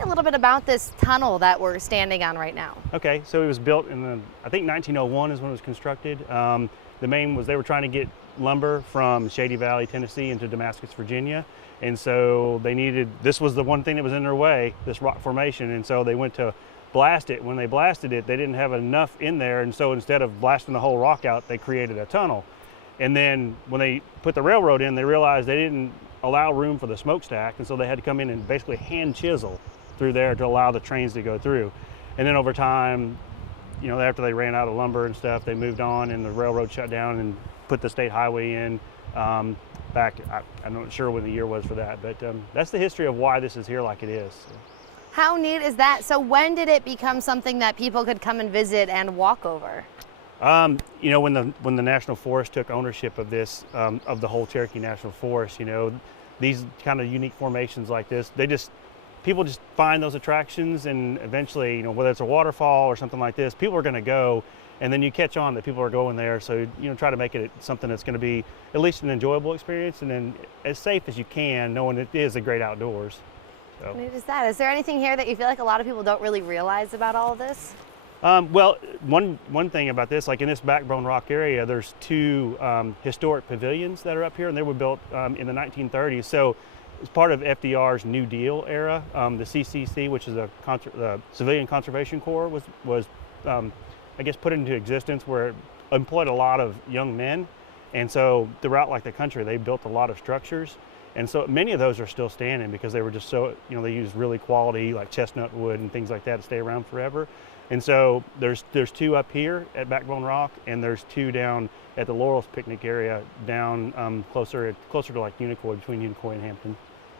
me a little bit about this tunnel that we're standing on right now. Okay, so it was built in I think 1901 is when it was constructed. The main was they were trying to get lumber from Shady Valley, Tennessee into Damascus, Virginia. And so this was the one thing that was in their way, this rock formation. And so they went to blast it. When they blasted it, they didn't have enough in there. And so instead of blasting the whole rock out, they created a tunnel. And then when they put the railroad in, they realized they didn't allow room for the smokestack. And so they had to come in and basically hand chisel through there to allow the trains to go through. And then over time, after they ran out of lumber and stuff, they moved on and the railroad shut down and put the state highway in I'm not sure when the year was for that, but that's the history of why this is here like it is. How neat is that? So when did it become something that people could come and visit and walk over? When the National Forest took ownership of this, of the whole Cherokee National Forest, these kind of unique formations like this, people just find those attractions, and eventually, whether it's a waterfall or something like this, people are going to go, and then you catch on that people are going there. So, try to make it something that's going to be at least an enjoyable experience, and then as safe as you can, knowing it is a great outdoors. So. How neat is that? Is there anything here that you feel like a lot of people don't really realize about all of this? Well, one thing about this, like in this Backbone Rock area, there's two historic pavilions that are up here, and they were built in the 1930s. So it's part of FDR's New Deal era. The CCC, which is the Civilian Conservation Corps, was I guess put into existence, where it employed a lot of young men. And so throughout the country, they built a lot of structures. And so many of those are still standing because they were just so, they used really quality like chestnut wood and things like that to stay around forever. And so there's two up here at Backbone Rock, and there's two down at the Laurels picnic area down closer to Unicoi, between Unicoi and Hampton.